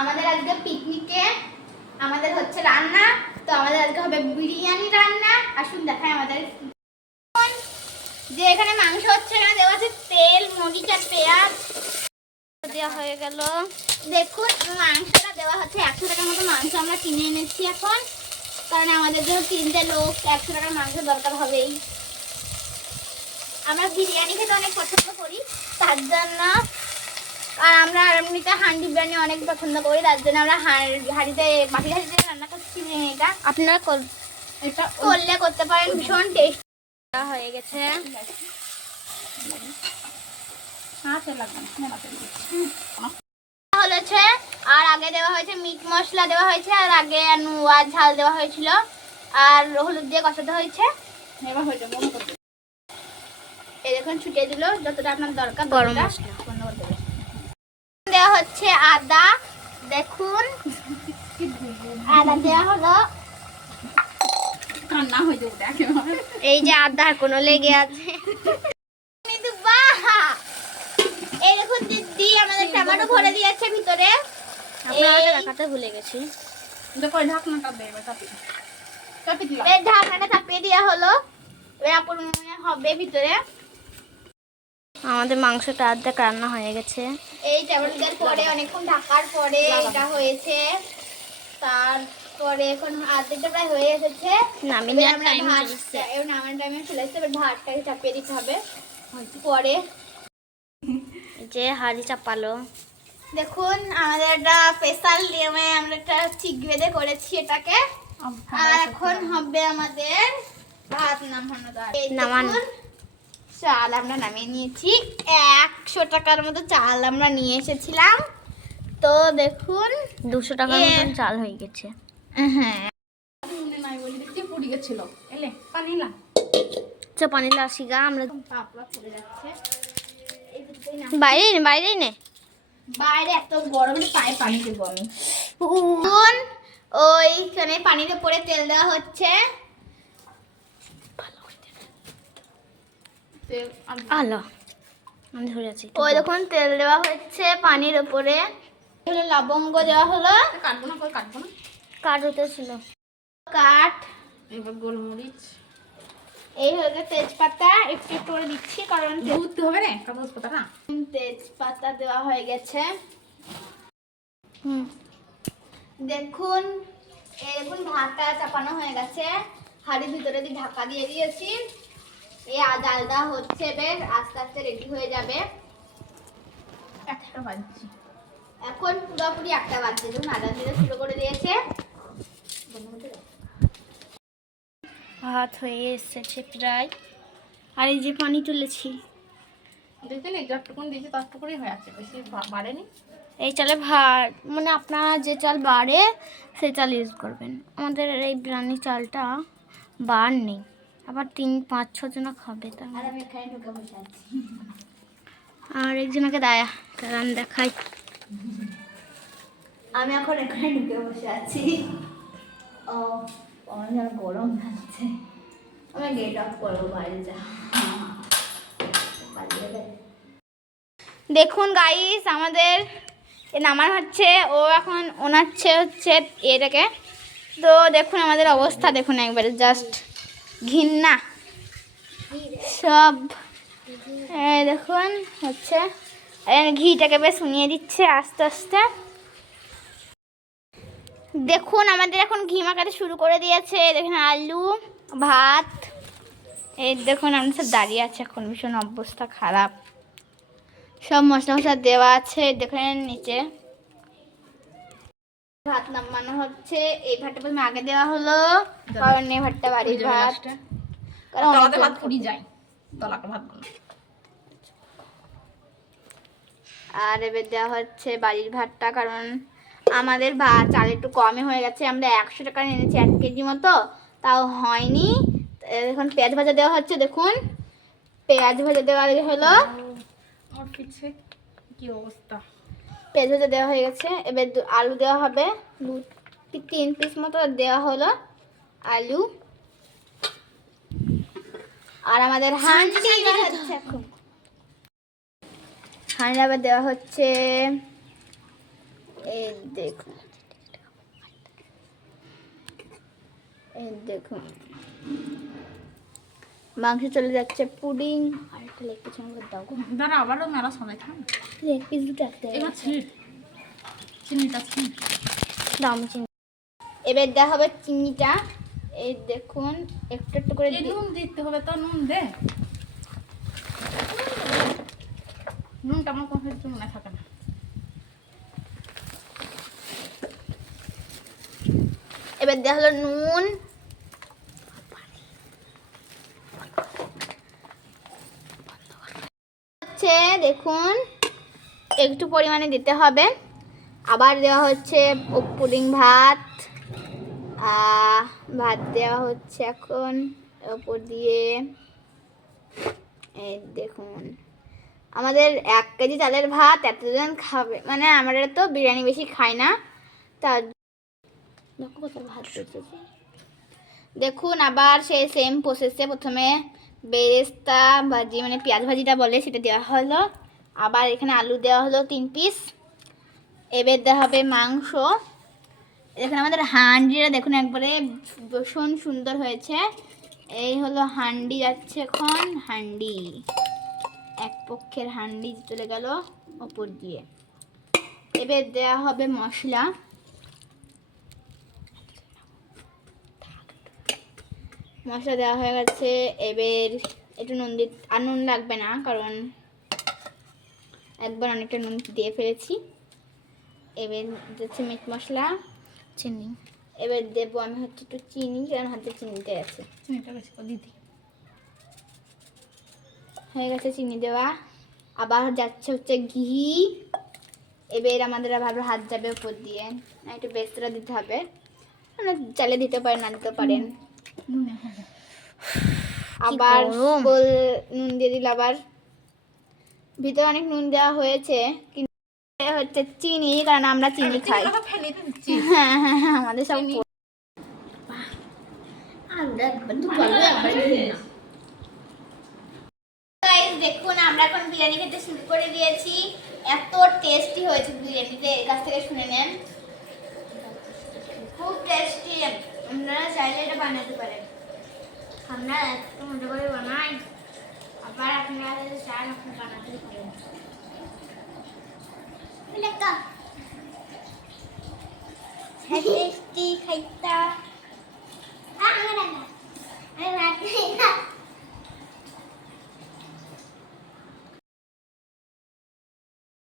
আমাদের আজকে পিকনিকে আমাদের হচ্ছে রান্না, তো আমাদের আজকে হবে বিরিয়ানি রান্না আসুন দেখাই আমাদের যে এখানে মাংস হচ্ছে এখানে দেওয়া আছে তেল মরিচ পেঁয়াজ। দেওয়া হয়ে গেল। দেখুন, মাংসটা দেওয়া হচ্ছে একশো টাকার মতো মাংস আমরা কিনে এনেছি এখন। কারণ আমাদের জন্য তিনটে লোক একশো টাকার মাংস দরকার হবেই। আমরা বিরিয়ানি খেতে অনেক পছন্দ করি, তার জন্য আর আমরা এমনিতে হাঁড়ি বিরিয়ানি অনেক পছন্দ করি তার জন্য আমরা হাঁড়ি- হাঁড়িতে মাটির হাঁড়িতে রান্না করছি বিরিয়ানিটা আপনারা এটা করলে করতে পারেন ভীষণ টেস্ট হয়ে গেছে। হয়েছে আর আগে দেওয়া হয়েছে মিট মশলা দেওয়া হয়েছে আর আগে নুয়া ঝাল দেওয়া হয়েছিল। আর হলুদ দিয়ে কষাতে হয়েছে। এই দেখুন ছুটিয়ে দিল যতটা আপনার দরকার গরম মশলা। দেওয়া হচ্ছে আদা দেখুন। আদা দেওয়া হলো। এই যে আদার কোনো লেগে আছে। এই দেখুন দিদি আমাদের টমেটো ভরে দিয়েছে ভিতরে। এই- ভুলে গেছি। ঢাকনাটা চাপিয়ে দেওয়া হলো। মনে হবে ভিতরে। আমাদের মাংসটা অর্ধেক রান্না হয়ে গেছে। এই টমেটো পরে অনেকক্ষণ ঢাকার পরে এটা হয়েছে। তারপরে এখন আর্ধেকটা প্রায় হয়ে এসেছে। নামিয়ে ভাত- চলে এবার নামানোর টাইমে চলে এসেছে এবার ভাতটাকে চাপিয়ে দিতে হবে। পরে যে হাড়ি চাপালো। দেখুন আমাদের একটা স্পেশাল নিয়মে আমরা একটা চিক বেঁধে করেছি এটাকে। আর এখন হবে আমাদের ভাত নামানো। নামান। চাল আমরা নামিয়ে নিয়েছি। একশো টাকার মতো চাল আমরা নিয়ে এসেছিলাম। তো দেখুন দুশো টাকার মতন চাল হয়ে গেছে। হ্যাঁ। আচ্ছা পানি লাসি গা আমরা। বাইরে নে বাইরে নে। বাইরে এত গরমে পায়ে পানি দেবো আমি। ওইখানে পানিতে পরে তেল দেওয়া হচ্ছে। আলো। আমি ধরে আছি ওই দেখুন তেল দেওয়া হচ্ছে পানির উপরে হলো লবঙ্গ দেওয়া হলো। কাটবো না করে কাটবো না? কাট হতে ছিল কাঠ। এবার গোলমরিচ। এই হলো তেজপাতা একটু একটু করে দিচ্ছি কারণ ধুতে হবে না তেজপাতা দেওয়া হয়ে গেছে। হুম। দেখুন এই দেখুন ভাতটা চাপানো হয়ে গেছে। হাড়ির ভিতরে দিয়ে ঢাকা দিয়ে দিয়েছি এই ডালটা হচ্ছে বেশ আস্তে আস্তে রেডি হয়ে যাবে। একটা বাজছি। এখন পুরোপুরি একটা বাজছে। যখন আদা দিতে শুরু করে দিয়েছে। ভাত হয়ে এসেছে প্রায়। আর এই যে পানি তুলেছি। দেখছেন এই যতটুকুন দিয়েছি ততটুকুই হয়ে আছে। বেশি বাড়েনি? এই চালে ভাত মানে আপনারা যে চাল বাড়ে সেই চাল ইউজ করবেন। আমাদের এই বিরিয়ানি চালটা বার নেই। আবার তিন পাঁচ ছ জন খাবে তা আর আমি এখানে ঢুকে বসে আছি। আর একজনকে দায়া কারণ দেখাই। আমি এখন এখানে ঢুকে বসে আছি। ও অনেক গরম লাগছে। আমি গেট অফ করব বাইরে যা। দেখুন গাইস আমাদের এ নামার হচ্ছে ও এখন ওনাচ্ছে হচ্ছে এটাকে। তো দেখুন আমাদের অবস্থা দেখুন একবারে জাস্ট ঘিন্না। সব দেখুন, হচ্ছে। ঘিটাকে বেশ শুনিয়ে দিচ্ছে আস্তে আস্তে। দেখুন, আমাদের এখন ঘি মাখাতে শুরু করে দিয়েছে। দেখুন, আলু, ভাত। এই দেখুন আমরা সব দাঁড়িয়ে আছে এখন, ভীষণ অবস্থা খারাপ। সব মশলা মশলা দেওয়া আছে, দেখুন, নিচে। ভাত নামানো হচ্ছে এই ভাতটা প্রথমে আগে দেওয়া হলো কারণ এই ভাতটা বাড়ির ভাত। কারণ তলাতে ভাত লোক- যায় তলাটা ভাত আর এবার দেওয়া হচ্ছে বাড়ির ভাতটা কারণ আমাদের ভাত চাল একটু কমই হয়ে গেছে আমরা একশো টাকা এনেছি এক কেজি মতো তাও হয়নি। এখন পেঁয়াজ ভাজা দেওয়া হচ্ছে দেখুন। পেঁয়াজ ভাজা দেওয়া হলো। কি অবস্থা? পেঁয়াজ ভাজা দেওয়া হয়ে গেছে। এবার আলু দেওয়া হবে। দু তিন পিস মতো দেওয়া হলো আলু। আর আমাদের হাঁড়ি দেওয়া হচ্ছে এখন। হাঁড়ি আবার দেওয়া হচ্ছে। এই দেখুন। এই দেখুন। মাংস চলে যাচ্ছে পুডিং আর একটা লেগ পিস আমাকে দাও। গো দাঁড়া আবারও মেলা সবাই খান লেগ পিস দুটো একটা এবার ছিট চিনিটা ছিট দাম চিনি। এবার দেওয়া হবে চিনিটা। এই দেখুন একটু একটু করে নুন দিতে হবে তো নুন দে। নুনটা আমার কোনো কিছু মনে থাকে না। এবার দেওয়া হলো নুন হচ্ছে দেখুন একটু পরিমাণে দিতে হবে। আবার দেওয়া হচ্ছে পুডিং ভাত। ভাত দেওয়া হচ্ছে এখন ওপর দিয়ে। এই দেখুন, আমাদের এক কেজি চালের ভাত এতজন খাবে মানে আমরা তো বিরিয়ানি বেশি খাই না। তার ভাত দেখুন, আবার সেই সেম প্রসেসে প্রথমে বেরেস্তা ভাজি মানে পেঁয়াজ ভাজিটা বলে সেটা দেওয়া হলো। আবার এখানে আলু দেওয়া হলো তিন পিস। এবার দেওয়া হবে মাংস। এখানে আমাদের হাঁডিটা দেখুন একবারে ভীষণ সুন্দর হয়েছে। এই হলো হান্ডি যাচ্ছে এখন হান্ডি এক পক্ষের হান্ডি চলে গেল ওপর দিয়ে। এবার দেওয়া হবে মশলা। মশলা দেওয়া হয়ে গেছে। এবার একটু নুন দিতে আর নুন লাগবে না, কারণ একবার অনেকটা নুন দিয়ে ফেলেছি। এবার দিচ্ছি মিট মশলা। চিনি। এবার দেবো আমি হচ্ছে একটু চিনি কারণ হাতে চিনিতে আছে। চিনিটা বেশি করে দিদি হয়ে গেছে চিনি দেওয়া। আবার যাচ্ছে হচ্ছে ঘি। এবার আমাদের ভালো হাত যাবে উপর দিয়ে। না একটু বেস্তরা দিতে হবে। মানে চালে দিতে পারেন না দিতে পারেন। আবার নুন দিয়ে দিল আবার ভিতরে অনেক নুন দেওয়া হয়েছে কিন্তু হচ্ছে চিনি কারণ আমরা চিনি খাই। চিনিটা ফেলে দিচ্ছি হ্যাঁ হ্যাঁ হ্যাঁ আমাদের সব দেখুন আমরা এখন বিরিয়ানি খেতে শুরু করে দিয়েছি। এত টেস্টি হয়েছে বিরিয়ানিতে এর কাছ থেকে শুনে নেন। খুব টেস্টি আপনারা চাইলে এটা বানাতে পারেন। আমরা এত মজা করে বানাই। আবার আপনারা যদি চান আপনি বানাতে পারেন লেখা